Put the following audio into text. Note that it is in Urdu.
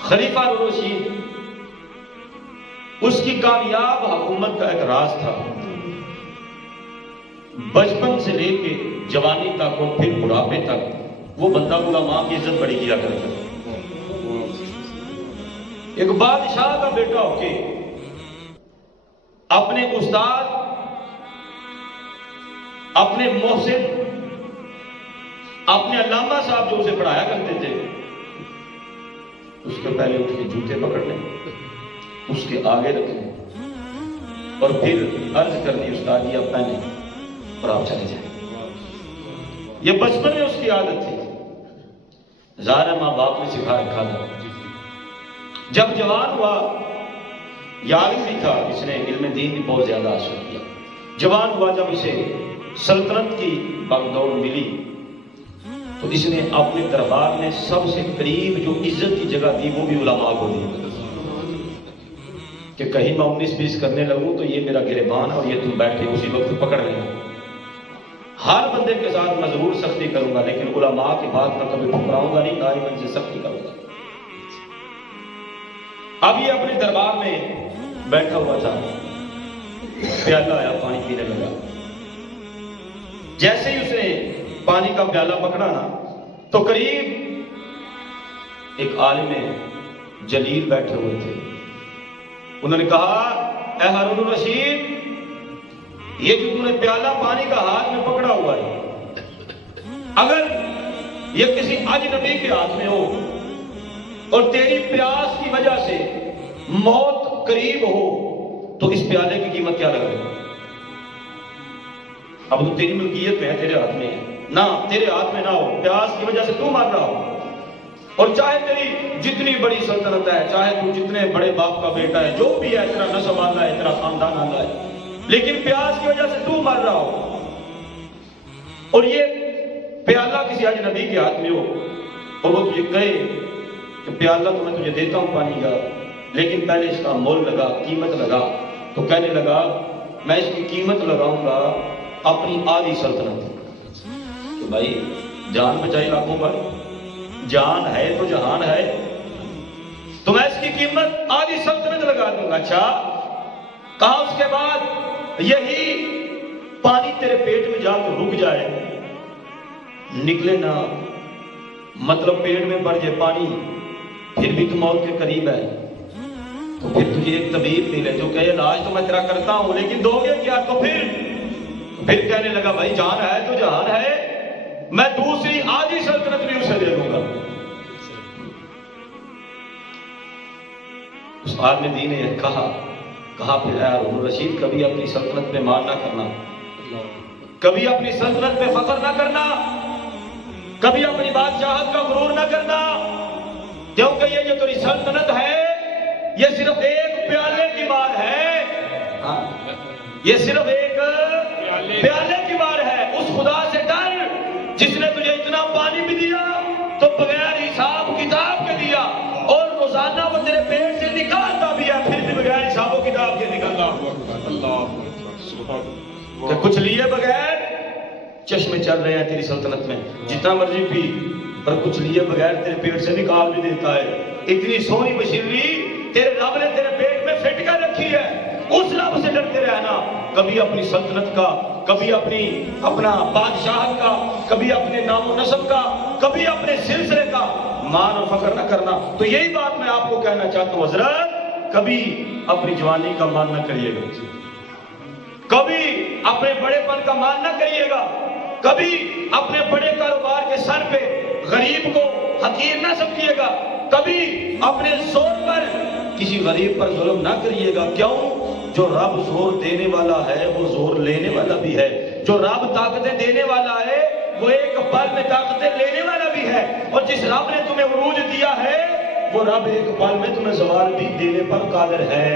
خلیفہ رشید، اس کی کامیاب حکومت کا ایک راز تھا، بچپن سے لے کے جوانی تک اور پھر بڑھاپے تک وہ بندہ علماء کی عزت بڑی کیا کرتا ہے۔ ایک بادشاہ کا بیٹا ہو کے اپنے استاد، اپنے محسن، اپنے علامہ صاحب جو اسے پڑھایا کرتے تھے، اس کے پہلے اس کے جوتے پکڑ لیں، اس کے آگے رکھیں اور پھر عرض کر دی استاد جی آپ پہنے اور آپ چلے جائیں۔ یہ بچپن میں اس کی عادت تھی، ظاہر ماں باپ نے سکھا رکھا تھا۔ جب جوان ہوا، یہ عالم بھی تھا، اس نے علم دین بھی بہت زیادہ حاصل کیا۔ جوان ہوا، جب اسے سلطنت کی باغدور ملی تو اس نے اپنے دربار میں سب سے قریب جو عزت کی جگہ دی وہ بھی علماء کو دی، کہ کہیں میں 19-20 کرنے لگوں تو یہ میرا گریبان اور یہ تم بیٹھے اسی وقت پکڑ لینا۔ ہر بندے کے ساتھ میں ضرور سختی کروں گا، لیکن علماء کی بات میں کبھی ٹھکراؤں گا نہیں، نہ ہی میں ان سے سختی کروں گا۔ اب یہ اپنے دربار میں بیٹھا ہوا تھا، پیالہ آیا، پانی پینے لگا۔ جیسے ہی اس نے پانی کا پیالہ پکڑا نا تو قریب ایک عالم جلیل بیٹھے ہوئے تھے۔ انہوں نے کہا اے ہارون الرشید، یہ جو تم نے پیالہ پانی کا ہاتھ میں پکڑا ہوا ہے، اگر یہ کسی اجنبی کے ہاتھ میں ہو اور تیری پیاس کی وجہ سے موت قریب ہو تو اس پیالے کی قیمت کیا لگے؟ اب تو تیری ملکیت میں ہے، تیرے ہاتھ میں ہے، نہ تیرے ہاتھ میں نہ ہو، پیاس کی وجہ سے تو مر رہا ہو، اور چاہے تیری جتنی بڑی سلطنت ہے، چاہے تو جتنے بڑے باپ کا بیٹا ہے، جو بھی ہے، تیرا نسب آتا ہے، تیرا خاندان آتا ہے، لیکن پیاس کی وجہ سے تو مر رہا ہو اور یہ پیالہ کسی اجنبی کے ہاتھ میں ہو اور وہ تجھے کہے کہ پیالہ تو میں تجھے دیتا ہوں پانی کا، لیکن پہلے اس کا مول لگا، قیمت لگا، تو کہنے لگا میں اس کی قیمت لگاؤں گا اپنی آدھی سلطنت۔ کہ بھائی جان بچائی لاکھوں پر، جان ہے تو جہان ہے، تو میں اس کی قیمت آدھی سلطنت لگا دوں گا۔ اچھا کہا اس کے بعد یہی پانی تیرے پیٹ میں جا کے رک جائے، نکلے نہ، مطلب پیٹ میں بڑھ جائے پانی، پھر بھی تو موت کے قریب ہے، تو پھر تجھے ایک طبیب ملے جو کہے علاج تو میں تیرا کرتا ہوں لیکن دو گے کیا؟ تو پھر کہنے لگا بھائی جان ہے تو جہان ہے، میں دوسری آدھی سلطنت بھی اسے دے دوں گا۔ اس عالم دین نے کہا پھر اے ہارون الرشید، کبھی اپنی سلطنت پہ مان نہ کرنا، کبھی اپنی سلطنت پہ فخر نہ کرنا، کبھی اپنی بادشاہت کا غرور نہ کرنا، کیونکہ یہ جو تیری سلطنت ہے یہ صرف ایک پیالے کی مار ہے، یہ صرف ایک پیالے کی مار ہے۔ اس خدا سے ڈر جس نے تجھے اتنا پانی بھی دیا تو بغیر حساب کتاب کے دیا، اور روزانہ وہ تیرے پیٹ سے نکالتا بھی ہے، پھر بھی بغیر حساب و کتاب کے نکالتا۔ کہ کچھ لیے بغیر چشمے چل رہے ہیں تیری سلطنت میں، جتنا مرضی پی، پر کچھ لیے بغیر تیرے پیٹ سے نکال بھی دیتا ہے۔ اتنی سونی مشینری تیرے رب نے تیرے پیٹ میں فٹ کر رکھی ہے، اس رب سے ڈرتے رہنا، کبھی اپنی سلطنت کا، کبھی اپنا بادشاہت کا، کبھی اپنے نام و نسب کا، کبھی اپنے سلسلے کا مان و فخر نہ کرنا۔ تو یہی بات میں آپ کو کہنا چاہتا ہوں حضرت، کبھی اپنی جوانی کا مان نہ کریے گا، کبھی اپنے بڑے پن کا مان نہ کریے گا، کبھی اپنے بڑے کاروبار کے سر پہ غریب کو حقیر نہ سمجھیے گا، کبھی اپنے زور پر کسی غریب پر ظلم نہ کریے گا۔ کیوں؟ جو رب زور دینے والا ہے وہ زور لینے والا بھی ہے، جو رب طاقتیں دینے والا ہے وہ ایک پل میں طاقتیں لینے والا بھی ہے، اور جس رب نے تمہیں عروج دیا ہے وہ رب ایک پل میں تمہیں زوال بھی دینے پر قادر ہے۔